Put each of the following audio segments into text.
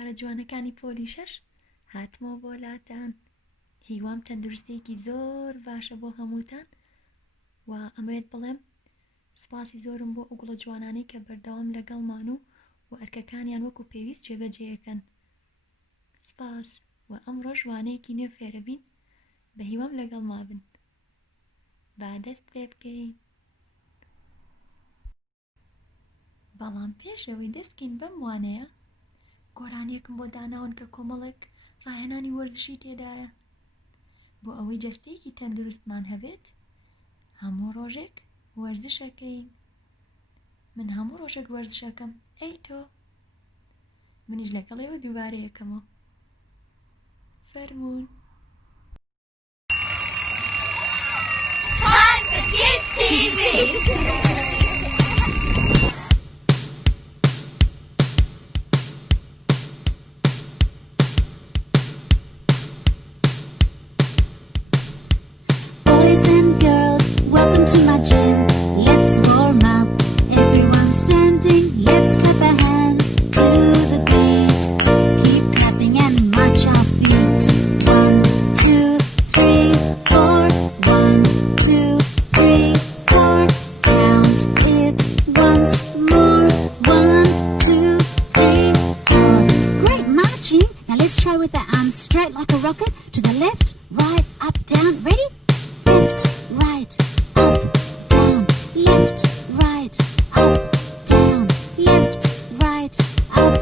کارە جوانەکانی پۆلی 6 هاتمەوە بۆ لاتان. هیوام تەندروستێکی زۆر باشە بۆ هەمووتان و ئەمەوێت بڵێم سپاسی زۆرم بۆ ئەو گوڵە جوانانەی کە بەردەوام لەگەڵمان و ئەرکەکانیان وەکو پێویست جێبەجێەکەن. سپاس و ئەمڕۆ ژوانەیەکی نوێ فێرەبین بە هیوام لەگەڵما بن. با دەست پێ بکەین. بەڵام پێشەوەی دەستکەین بەم وانەیە گۆرانیەکم بۆ داناون کە کۆمەڵێک ڕاهێنانی وەرزشی تێدایە بۆ ئەوەی جەستەیەکی تەندروستمان هەبێت. هەموو ڕۆژێک وەرزشەکەین. من هەموو ڕۆژێک وەرزشەکەم، ئەی تۆ؟ منیش لەگەڵێەوە دووبارە یەکەمەوە. فەرموون. Time for Kids TV! To my gym, let's warm up. Everyone standing, let's clap our hands to the beat. Keep clapping and march our feet. 1, 2, 3, 4. 1, 2, 3, 4. Count it once more. 1, 2, 3, 4. Great marching. Now let's try with the arms straight like a rocket. To the left, right, up, down. Ready? Left, right. Left, right, up, down, left, right, up,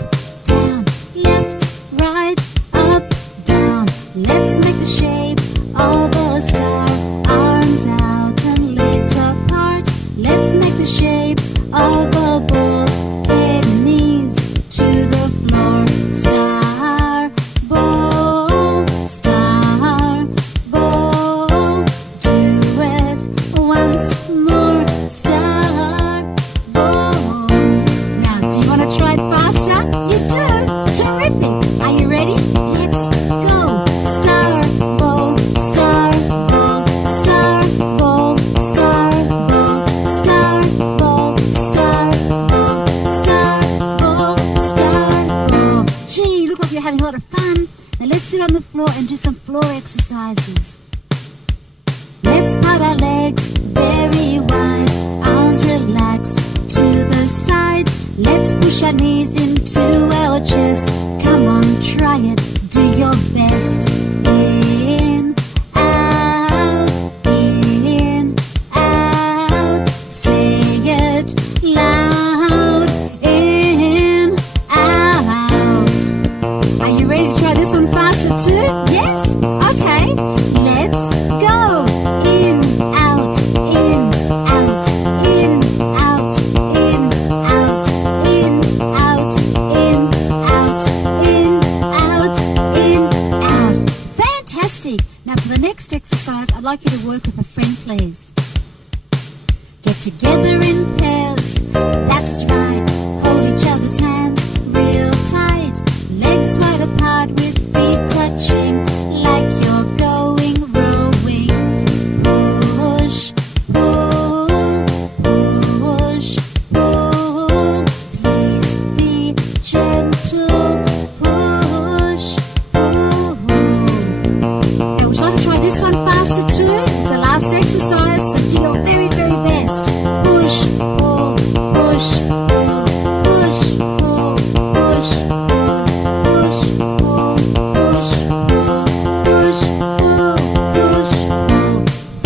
down, left, right, up, down. Let's make the shape of a star. Arms out and legs apart. Let's make the shape of a ball. Head and knees to the floor. Star, ball, star, ball. Do it once more. Star, ball. Now, do you want to try it faster? You do? Terrific. Are you ready? Let's go. Star, ball, star, ball, star, ball, star, ball, star, ball, star, ball, star, ball, star, ball. Gee, you look like you're having a lot of fun. Now let's sit on the floor and do some floor exercises. Let's part our legs very wide. Arms relaxed to the side. Let's push our knees into our chest. Come on, try it. Do your best. In, out, in, out. Say it loud. In, out. Are you ready to try this one faster too? Yes? Okay. Let's go. In, out, in, out, in, out, in, out, in, out, in, out, in, out, in, out. Fantastic! Now for the next exercise, I'd like you to work with a friend, please. Get together in pairs, that's right. Hold each other's hands real tight. Legs wide apart with feet touching like you're going rowing. Push, pull, push, pull. Please be gentle. Push, pull. Now would you like to try this one faster too? It's the last exercise, so do your very, very best. Push, pull, push, pull, push, pull, push, pull, push, pull, push, pull, push, pull, push, pull.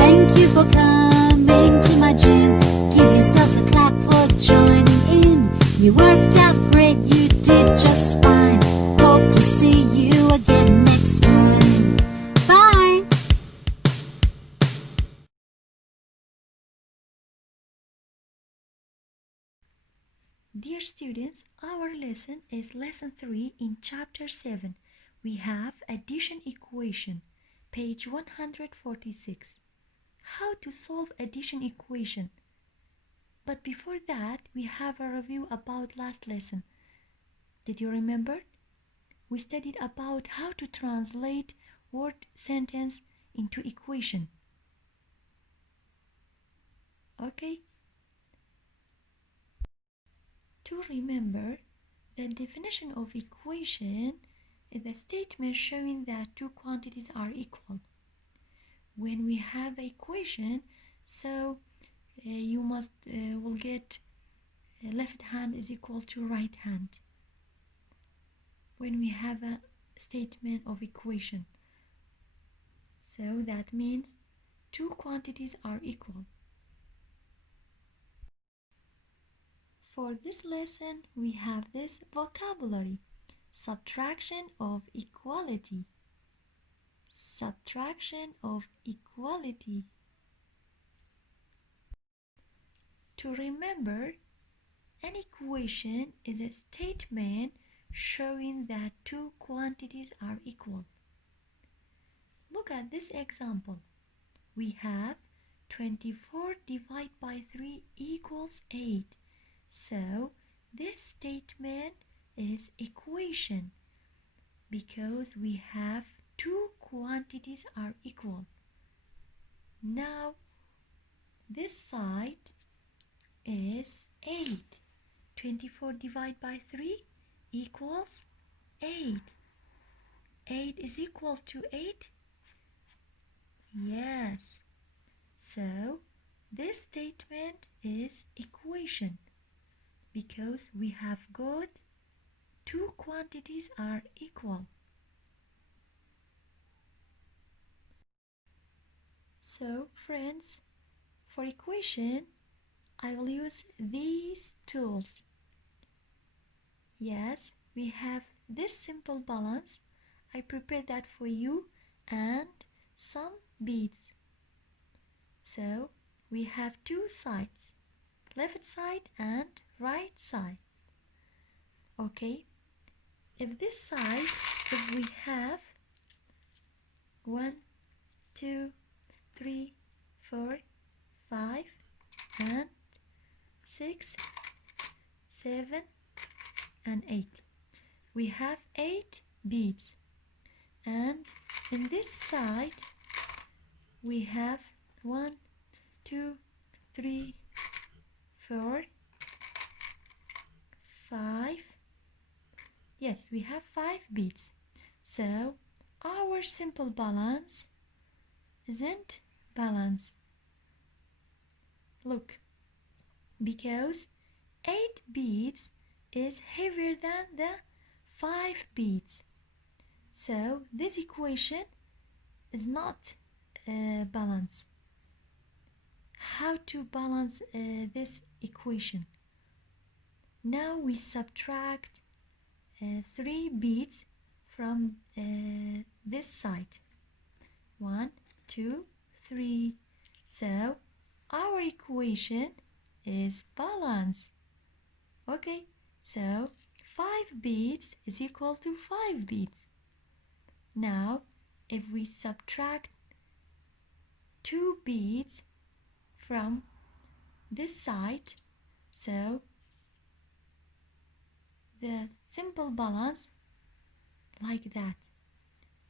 Thank you for coming to my gym. Give yourselves a clap for joining in. You worked out great, you did just fine. Hope to see you again next time. Bye! Dear students, our lesson is lesson 3 in chapter 7. We have addition equation, page 146. How to solve addition equation. But before that, we have a review about last lesson. Did you remember? We studied about how to translate word sentence into equation. Okay? To remember, The definition of equation is a statement showing that two quantities are equal. When we have an equation, so you will get left hand is equal to right hand when we have a statement of equation. So that means two quantities are equal. For this lesson, we have this vocabulary: subtraction of equality. Subtraction of equality. To remember, an equation is a statement showing that two quantities are equal. Look at this example. We have 24 divided by 3 equals 8. So this statement is equation because we have two quantities are equal. Now this side is 8. 24 divided by 3 equals 8. 8 is equal to 8? Yes. So this statement is equation because we have got two quantities are equal. So friends, for equation, I will use these tools. Yes, we have this simple balance. I prepared that for you, and some beads. So we have two sides, left side and right side. Okay, if this side, if we have 1, 2, 3, 4, 5 and 6, 7 and 8. We have 8 beads, and in this side we have 1, 2, 3, 4, 5. Yes, we have 5 beads. So our simple balance isn't balanced. Look, because 8 beads is heavier than the 5 beads. So this equation is not balanced. How to balance this equation? Now we subtract 3 beads from this side. 1, 2, 3. So our equation is balanced. Okay, so 5 beads is equal to 5 beads. Now if we subtract 2 beads from this side, so the simple balance like that,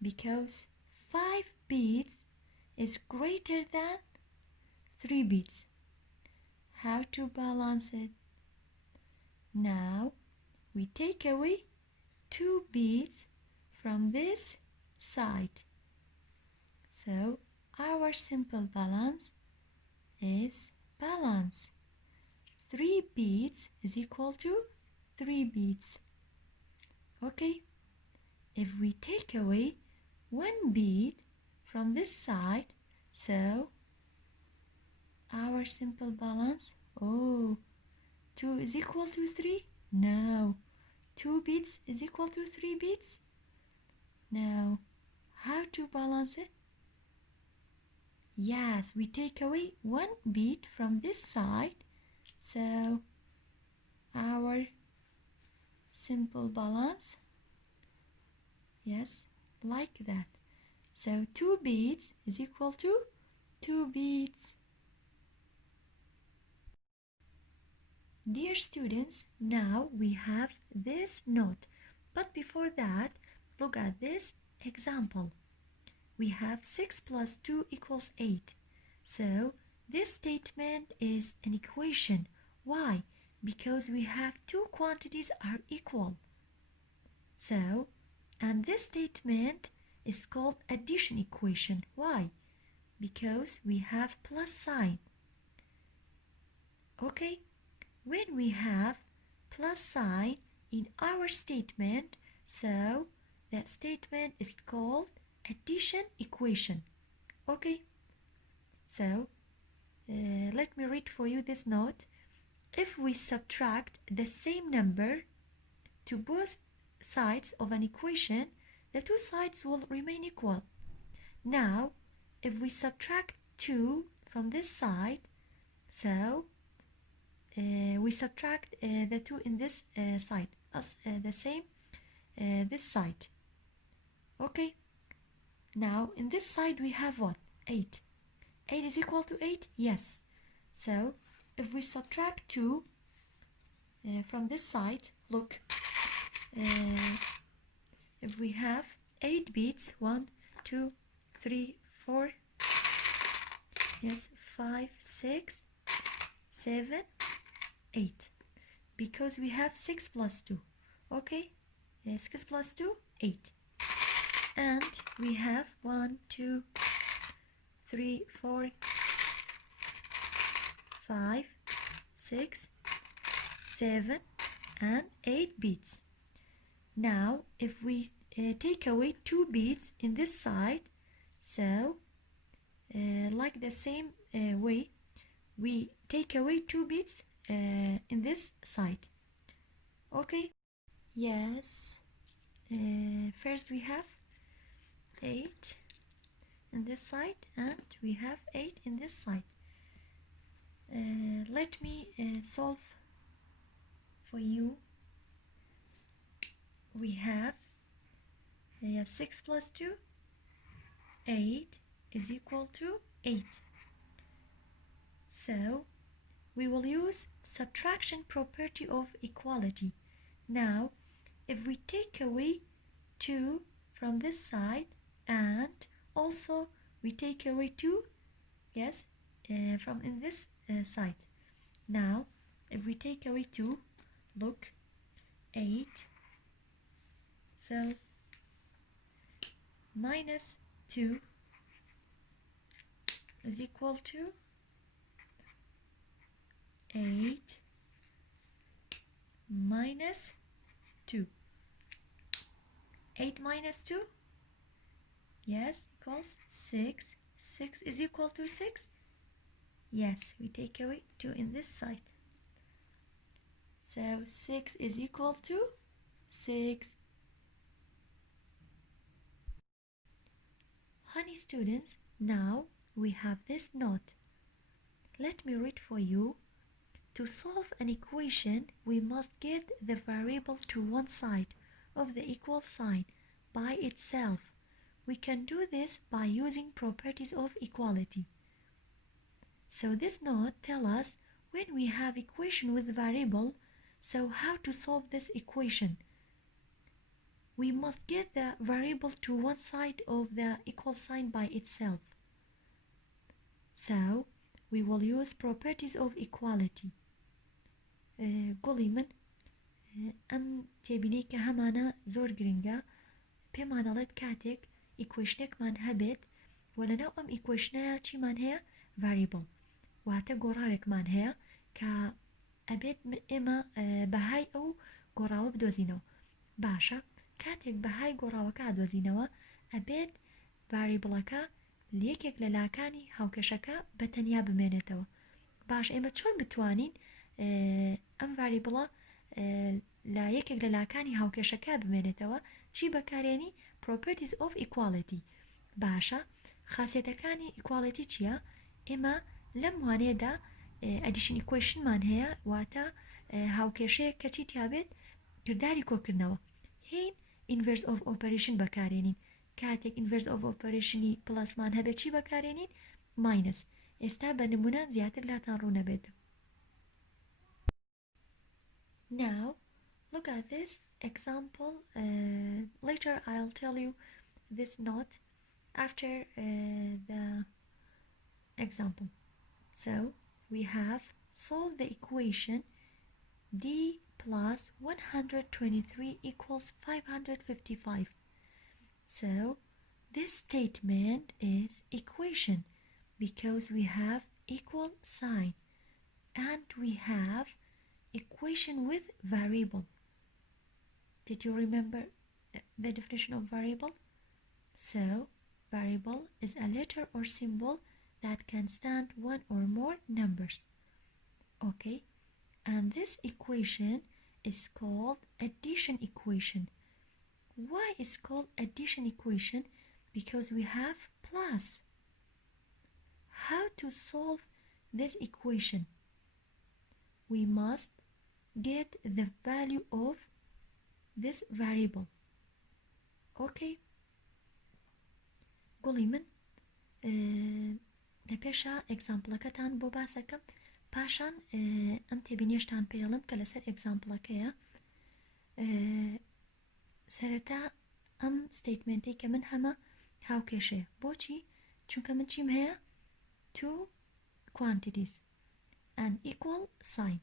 because 5 beads is greater than 3 beads. How to balance it? Now we take away 2 beads from this side. So our simple balance is balanced. 3 beads is equal to 3 beads. Okay, if we take away 1 bead from this side, so our simple balance, 2 is equal to 3? No. 2 beads is equal to 3 beads? No. How to balance it? Yes, we take away 1 bead from this side, so our simple balance, yes, like that. So 2 beads is equal to 2 beads. Dear students, now we have this note, but before that, look at this example. We have 6 plus 2 equals 8. So this statement is an equation. Why? because we have two quantities are equal. So, and this statement is called addition equation. Why? Because we have plus sign. Okay, when we have plus sign in our statement, so that statement is called addition equation. Okay, so let me read for you this note. If we subtract the same number to both sides of an equation, the two sides will remain equal. Now, if we subtract 2 from this side, so we subtract the 2 in this side as the same this side. Okay, now in this side we have what? 8. 8 is equal to 8? Yes. So if we subtract 2 from this side, look, if we have 8 bits, 1, 2, 3, 4, yes, 5, 6, 7, 8, because we have 6 plus 2. Okay, 6 plus 2, 8, and we have 1, 2, 3, 4, 5, 6, 7, and 8 bits. Now, if we take away 2 bits in this side, so like the same way, we take away 2 bits in this side. Okay, yes, first we have 8 in this side and we have 8 in this side. Let me solve for you. We have 6 plus 2, 8 is equal to 8. So we will use subtraction property of equality. Now if we take away 2 from this side and also we take away 2, yes, from in this side. Now if we take away 2, look, 8, so minus 2 is equal to 8 minus 2. 8 minus 2, yes, equals 6. 6 is equal to 6. Yes, we take away 2 in this side. So 6 is equal to 6. Honey students, now we have this note. Let me read for you. To solve an equation, we must get the variable to one side of the equal sign by itself. We can do this by using properties of equality. So this note tells us when we have equation with variable, so how to solve this equation. We must get the variable to one side of the equal sign by itself. So we will use properties of equality. گوڵی من ئەم تێبینەی کە هەمانە زۆر گرنگە پێمانەڵێت کاتێک ئیکوێشنێکمان هەبێت و لەناو ئەم ئیکوێشنەیە چیمان هەیە؟ ڤاریبڵ، واتە گۆڕاوێکمان هەیە کە ئەبێت ئێمە بەهای ئەو گۆڕاوە بدۆزینەوە. باشە، کاتێک بەهای گۆڕاوەکە دۆزینەوە ئەبێت ڤاریبڵەکە یەکێک لە لاکانی هاوکێشەکە بەتەنیا بمێنێتەوە. باش ئێمە چۆن بتوانین ئەم ڤاریبڵە لە یەکێک لە لاکانی هاوکێشەکە بمێنێتەوە؟ چی بەکارێنی؟ properties of equality. باشە، خاصیەتەکانی equality چییە؟ ئێمە لەم وانەیەدا addition equationمان هەیە، واتە هاوکێشەیەک کە چی تیابێت؟ کردداری کۆکردنەوە. هین inverse of operation بەکارێنین. کاتێک inverse of operationی پلسمان هەبێت چی بەکارێنین؟ minus. ئێستا بە نمونە زیاتر لاتان ڕوو نەبێت. Now, look at this example. Later I'll tell you this note after the example. So, we have solved the equation D plus 123 equals 555. So this statement is equation because we have equal sign and we have equation with variable. Did you remember the definition of variable? So variable is a letter or symbol that can stand one or more numbers. Okay, and this equation is called addition equation. Why is called addition equation? Because we have plus. How to solve this equation? We must get the value of this variable. Okay. گوڵی من لەپێشە ئێگزامپڵەکەتان بۆ باسەکەم پاشان ئەم تێبینیشتان پێڵم کە لەسەر ئێگزامپڵەکەیە سەرەتا ئەم ستیتمنتەی کە من هەمە هاوکێشەیە بۆچی؟ چونکە من چیم هەیە two quantities and equal sign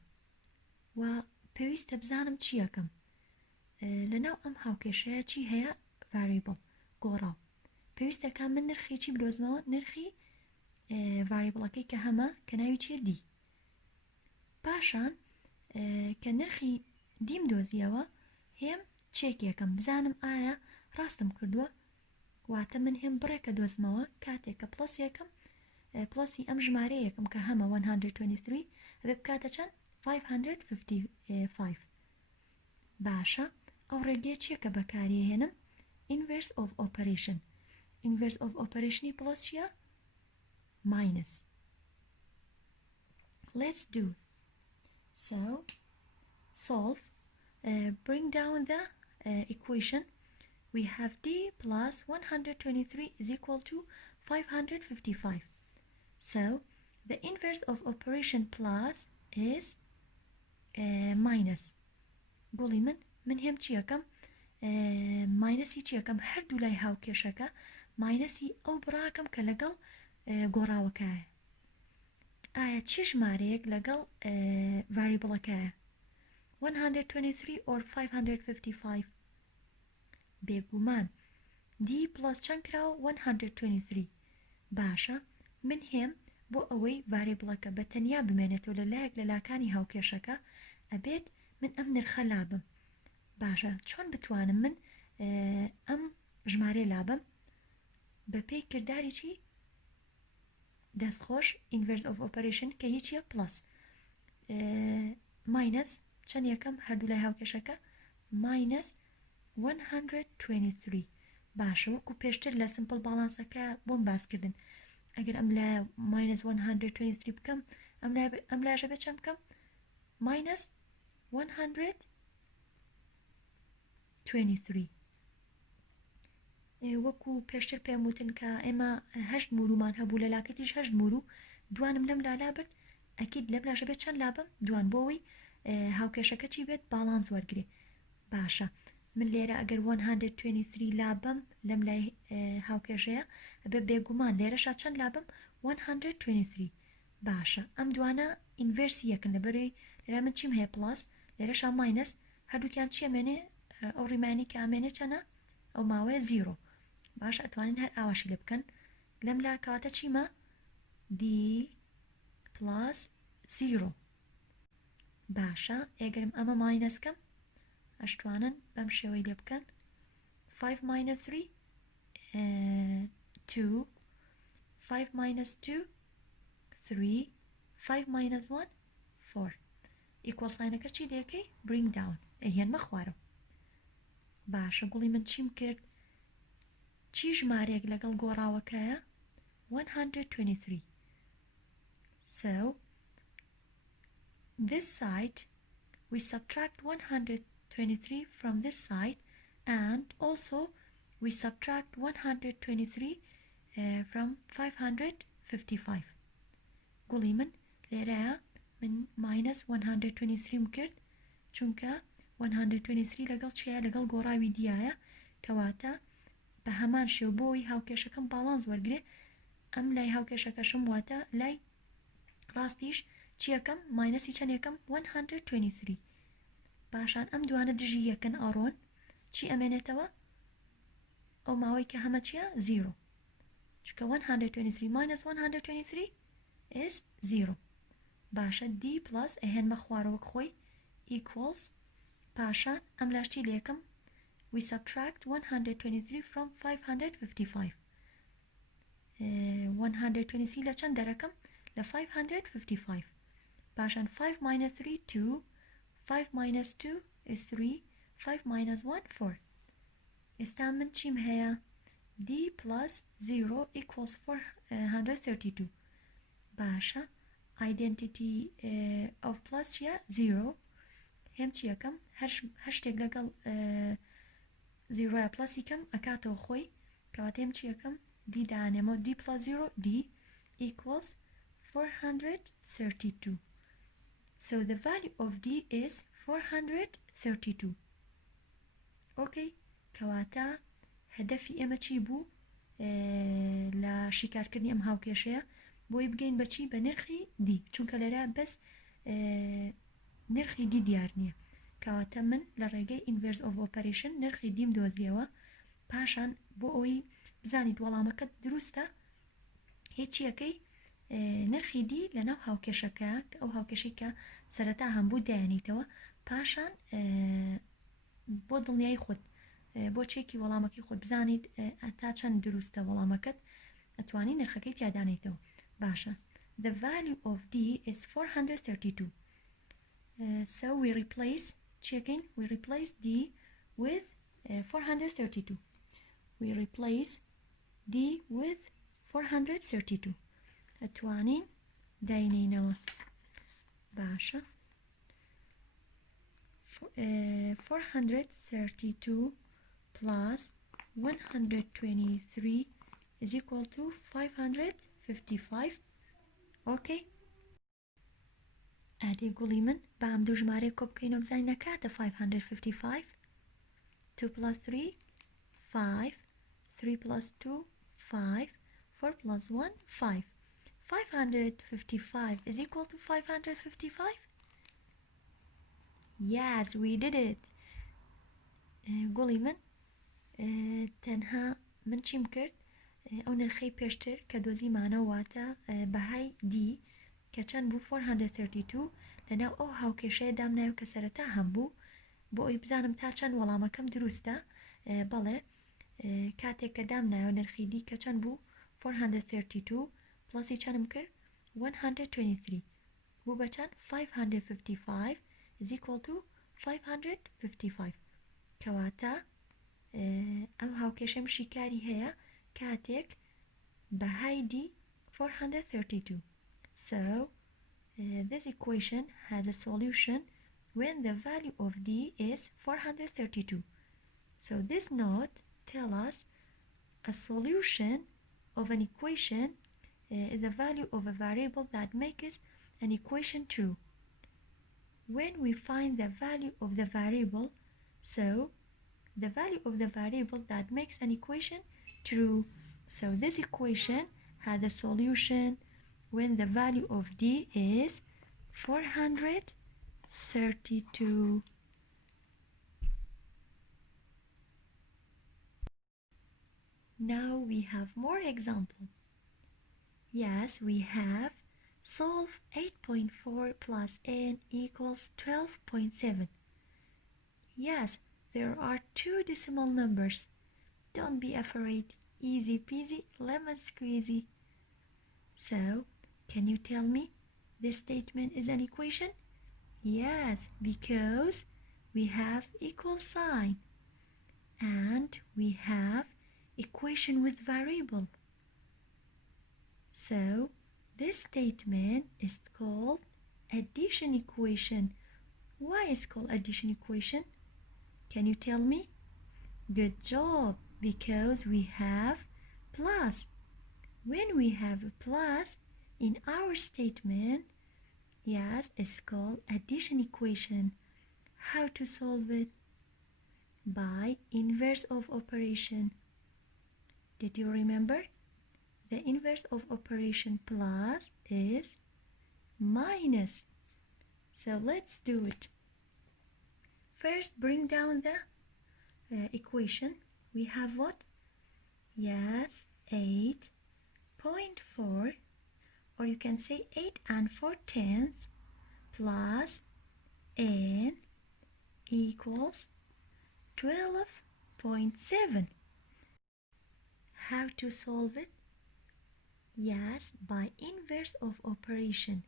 و پێویستە بزانم چی یەکەم لەناو ئەم هاوکێشەیە چی هەیە variable گۆڕاو پێویستەکە من نرخی چی بدۆزمەوە نرخی ڤاریبڵەکەی کە هەمە کە ناوی چیە دی پاشان کە نرخی دیم دۆزیەوە هێم چێکێکم بزانم ئایا ڕاستم کردووە واتە من هێم بڕێکە دۆزمەوە کاتێک کە پڵەسێکم پڵەسی ئەم ژمارەیەکم کە هەمە 123 ئەبێ بکاتە چەند 555 باشە ئەو ڕێگەیە چییە کە بەکارهێنم inverse of operation inverse of operation plus چییە minus. Let's do so. Solve. Bring down the equation. We have d plus 123 is equal to 555. So the inverse of operation plus is minus. قولي من هم چیەکەم ماینەسی چیەکەم هەردوو لای هاوکێشەکە ماینەسی ئەو بڕاکەم کە لەگەڵ گۆڕاوەکایە ئایا چی ژمارەیەک لەگەڵ ڤاریبڵەکایە 123 or 555 بێگومان d plus چەند کراوە 123 باشە من هێم بۆ ئەوەی ڤاریبڵەکە بە تەنیا بمێنێتەوە لەلایەک لە لاکانی هاوکێشەکە ئەبێت من ئەم نرخە لابم باشە چۆن بتوانم من ئەم ژمارە لابم بە پێی کردداری چی دەستخۆش inverse of operation کە هیچیە plus minus چەند یەکەم هەردوو لای هاوکێشەکە minus 123 باشە وەکو پێشتر لە سمپل باڵانسەکە بۆم باسکردن ئەگەر ئەم لە minus 123 بکەم ئەم لاژە بێت چەند بکەم minus 123 وەکو پێشتر پێم وتن کە ئێمە هەشت مورومان هەبوو لە لاکەتیش هەشت موورو دوانم لەم لا برد ئەکید لەم لاشە بێت چەند لابم دوان بۆەوەی هاوکێشەکە چی بێت باڵانس وەرگێ باشە من لێرە ئەگەر 123 لابم لەم لای هاوکێشەیە بە بێگومان لێرەشا چەند لابم 123 باشە ئەم دوانە ئینڤێرسی یەکن لەبەرەوەی لێرە من چیم هەیە پلاس لێرەشا ماینەس هەردووکیان چیەمێنێ ئەو ڕیمانی کە ئامێنێ چەنە ئەو ماوەیە زیرۆ باشە ئەتوانین هەر ئاواشی لێ بکەن لەم لا کەواتە چیمە d plus 0 باشە ئێگەرم ئەمە ماینەسکەم ئەشتوانن بەم شێوەی لێ بکەن 5 minus 3 2 5 minus 2 3 5 minus 1 4 equal signەکە چی دەکەی bring down ئەهێنمە خوارەوە باشە گوڵی من چیم کرد چی ژمارەیەک لەگەڵ گۆڕاوەکەیە 123 so this side we subtract 123 from this side and also we subtract 123 from 555 گوڵی من لێرەیە من minus 123 کرد چونکە 123 لەگەڵ چیە لەگەڵ گۆڕاوی دیایە کەواتە بە هەمان شێو بۆی هاوکێشەکەم باڵانس وەرگێ ئەم لای هاوکێشەکەشم واتە لای ڕاستیش چیەکەم ماینەسی چەند یەکەم 123 باشان ئەم دوانە دژی یەکەن ئەڕۆن چی ئەمێنێتەوە؟ ئەو ماوەی کە هەمە چیە؟ 0 چکە 123 minus 123 is 0 باشە d plus ئەهێنمە خوارەوەک خۆی equals پاشان ئەم لاشتی لە یەکەم we subtract 123 from 555 123 لە چەند دەرەکەم؟ لە 555 پاشان 5 minus 3 2 5 minus 2 is 3 5 minus 1 4 ئێستا من چیم هەیە؟ d plus 0 equals 432 باشە identity of plus چیە؟ 0 هێم چی یەکەم؟ هەر شتێک لەگەڵ 0 plus یکەم ئەکاتەوە خۆی کەواتە هێم چی یەکەم؟ d دانێمەوە d plus 0 d equals 432 so the value of d is 432 okay کەواتە هەدەفی ئێمە چی بوو لە شیکارکردنی ئەم هاوکێشەیە بۆی بگەین بەچی؟ بە نرخی دی چونکە لەرە بەس نرخی دی دیار نییە کەواتە من لە ڕێگەی inverse of operation نرخی دیم دۆزیەوە پاشان بۆ ئەوی بزانیت وەڵامەکەت دروستە هیچ یەکەی نرخی دی لەناو هاوکێشەکە ئەو هاوکێشەی کە سەرەتا هەمبوو دایانیتەوە پاشان بۆ دڵنیایی خۆت بۆ چێکی وەڵامەکەی خۆت بزانیت تا چەند دروستە وەڵامەکەت ئەتوانی نرخەکەی تیادانیتەوە باشە the value of d is 432 so we replace checking we replace d with 432 we replace d with 432 ئەتوانین داینینەوە باشە 432 plus 123 is equal to 555 okay ئادەی گوڵی من بە ئەم دوو ژمارەی کۆ بکەینەوە بزانین نەکاتە 555 2 plus 3 5 3 plus 2 5 4 plus 1 5 555 is equal to 555 yes we did it گوڵی من تەنها من چیم کرد ئەو نرخەی پێشتر کە دۆزیمانە واتە بەهای دی کە چەند بوو 432 لەناو ئەو هاوکێشەیە دامنایە کە سەرەتا هەمبوو بۆ ئەوی بزانم تا چەند وەڵامەکەم دروستە بەڵێ کاتێک کە دامنایە نرخی دی کە چەند بوو 432 پلەسی چەندم کرد 123 بوو بە چەند 555 is equal to 555 کەواتە ئەم هاوکێشەم شیکاری هەیە کاتێک بەهای دی 432 so this equation has a solution when the value of d is 432 so this note tells us a solution of an equation is the value of a variable that makes an equation true when we find the value of the variable so the value of the variable that makes an equation true so this equation has a solution when the value of d is 432 now we have more example yes we have solve 8.4 plus n equals 12.7 yes there are two decimal numbers don't be afraid easy peasy lemon squeezy so can you tell me this statement is an equation yes because we have equal sign and we have equation with variable so this statement is called addition equation why is called addition equation can you tell me good job because we have plus when we have a plus in our statement yes it's called addition equation how to solve it by inverse of operation did you remember the inverse of operation plus is minus so let's do it First, bring down the equation. We have what? Yes, 8.4, or you can say 8 and 4/10 plus n equals 12.7. How to solve it? Yes, by inverse of operation.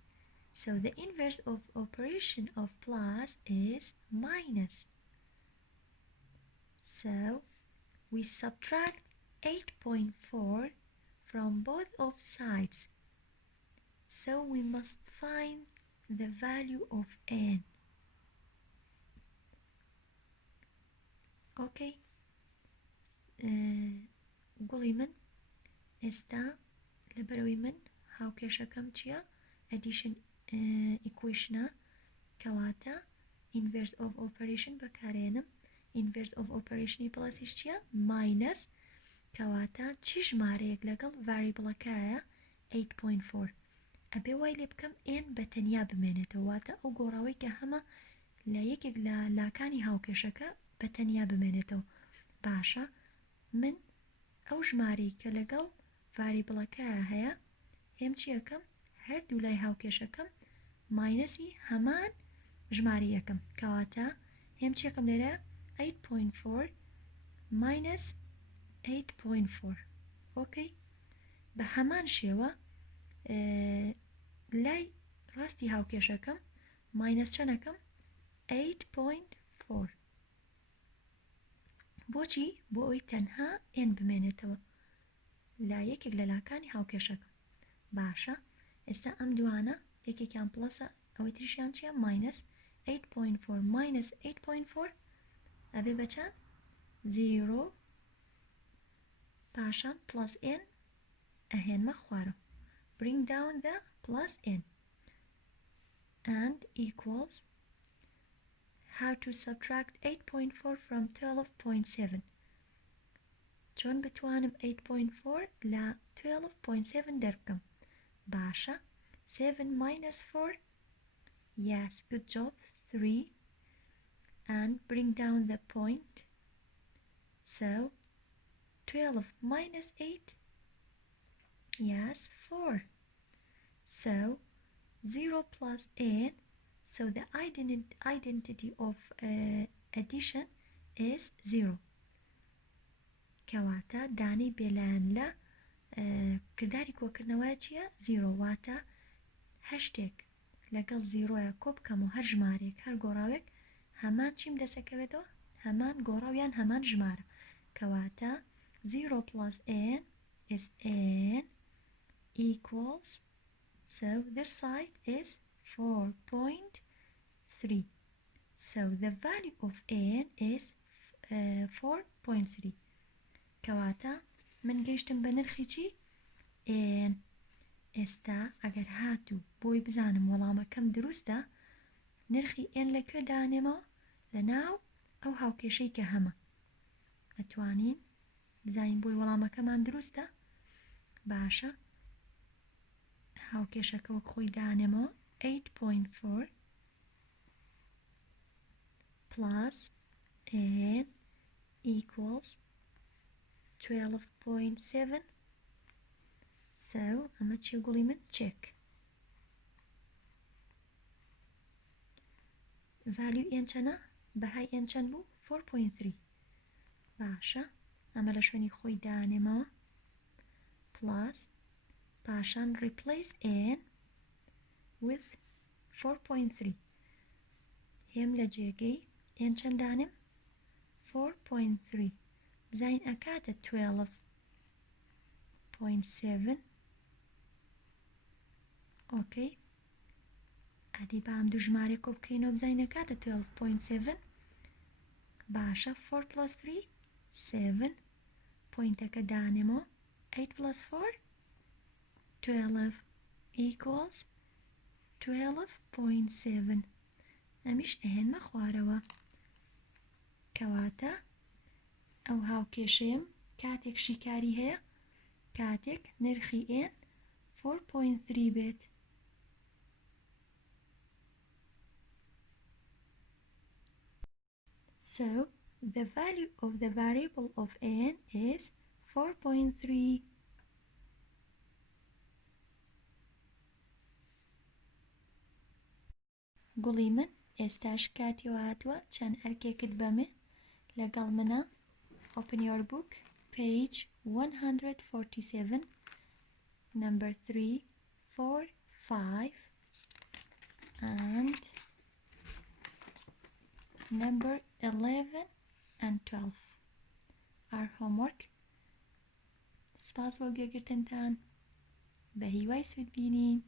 So the inverse of operation of plus is minus. So we subtract 8.4 from both of sides. So we must find the value of n. Okay. گوڵی من ئێستا لەبەرەوەی من هاوکێشەکەم چییە؟ addition equation کەواتە inverse of operation بەکارێنم. inverse of operation پڵەسیش چییە؟ minus کەواتە چی ژمارەیەک لەگەڵ variableەکەیە 8.4 ئەبێ وای لێ بکەم n بە تەنیا بمێنێتەوە واتە ئەو گۆڕاوەی کە هەمە لە یەکێک لە لاکانی هاوکێشەکە بە تەنیا بمێنێتەوە. باشە من ئەو ژمارەی کە لەگەڵ variableەکە هەیە هێم چیەکەم؟ هەردوو لای هاوکێشەکەم ماینەسی هەمان ژمارە یەکەم کەواتە هێم چیەکەم لێرە 8.4 minus 8.4. ئۆکەی بە هەمان شێوە لای ڕاستی هاوکێشەکەم ماینەس چەندەکەم؟ 8.4. بۆچی؟ بۆ ئەوی تەنها n بمێنێتەوە لا یەکێک لە لاکانی هاوکێشەکە. باشە ئێستا ئەم دوانە یەکێکیان پڵەسە ئەوەی تریشیان چیە؟ ماینەس 8.4 minus 8.4 ئەبێ بە چەند؟ 0 پاشان plus n ئەهێنمە خوارەوە. bring down the plus n and equals. How to subtract 8.4 from 12.7. چۆن بتوانم 8.4 لە 12.7 دەربکەم؟ باشە 7 minus 4. Yes, good job. 3 and bring down the point. So 12 minus 8. Yes, 4. So 0 plus n. So the identity of addition is 0. کەواتە دانەی بێلایەن لە کردداری کۆکردنەوەی چییە؟ 0 واتە هەر شتێک لەگەڵ 0ە کۆ بکەم و هەر ژمارێک هەر گۆڕاوێک هەمان چیم دەسەکەوێتەوە؟ هەمان گۆڕاویان هەمان ژمارە کەواتە 0 plus n is n equals. So this side is 4.3. So the value of n is 4.3. کەواتە من گەیشتم بە نرخی چی؟ n. ئێستا ئەگەر هاتوو بۆی بزانم وەڵامەکەم دروستە نرخی n لەکوێ دانێمەوە؟ لە ناو ئەو هاوکێشەی کە هەمە ئەتوانین بزانین بۆی وەڵامەکەمان دروستە. باشە هاوکێشەکە وەک خۆی دانێمەوە 8.4 plus n equals 12.7. So ئەمە چیە گوڵی من؟ check. value n چەنە؟ بەهای n چەند بوو؟ 4.3. باشە ئەمە لە شوێنی خۆی دانێمەوە plus پاشان replace n with 4.3. هێم لە جێگەی n چەند دانێم؟ 4.3 بزاین ئەکاتە 12.7. ئۆکەی ئەدی بە ئەم دوو ژمارە کۆ بکەینەوە بزاین ئەکاتە 12.7. باشە 4 plus 3 7 پوینتەکە دانێمەوە 8 plus 4 12 equals 12.7. ئەمیش ئەهێنمە خوارەوە کەواتە ئەو هاوکێشەیەم کاتێک شیکاری هەیە کاتێک نرخی n 4.3 بێت. So the value of the variable of n is 4.3. گوڵی من ئێستاش کاتیەوە هاتووە چەند ئەرکێکت بەمێ لەگەڵ منە. Open your book, page 147, number 3, 4, 5, and number 11 and 12. Our homework. سپاس بۆ گوێگرتنتان. بە هیوای سوودبینین.